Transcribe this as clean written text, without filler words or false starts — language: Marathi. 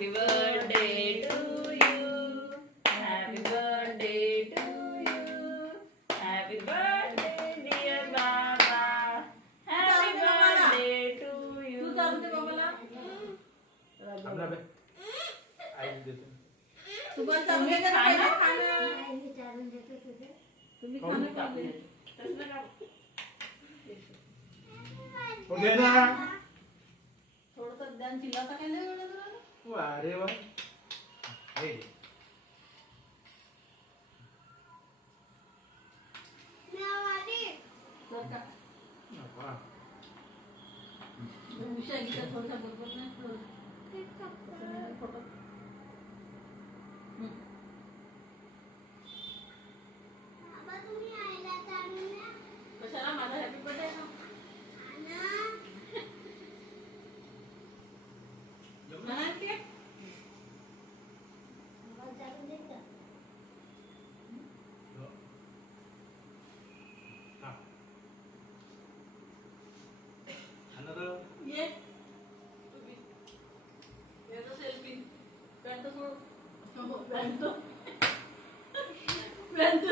Happy birthday to you. Happy birthday to you. Happy birthday dear Baba. Happy birthday to you. तू चालते बाबाला थांबला बे. आई देते. तू पण चालते का खायला खाणं तुम्ही खाणं पाहिजे तसलं का? हो दे ना. थोडं तर ध्यान चिल्लाता काय नाही एवढं जरा? वा रे वा. हे. जर का वा. उषा गीता थोडसा बरोबर नाही थोडं. फोटो कशाला माझा हॅपी बर्थडे आहे ना म्हणा की हा. Another. ये तुम्ही याचा सेल्फी पॅन्ट सोड हो पॅन्ट पॅन्ट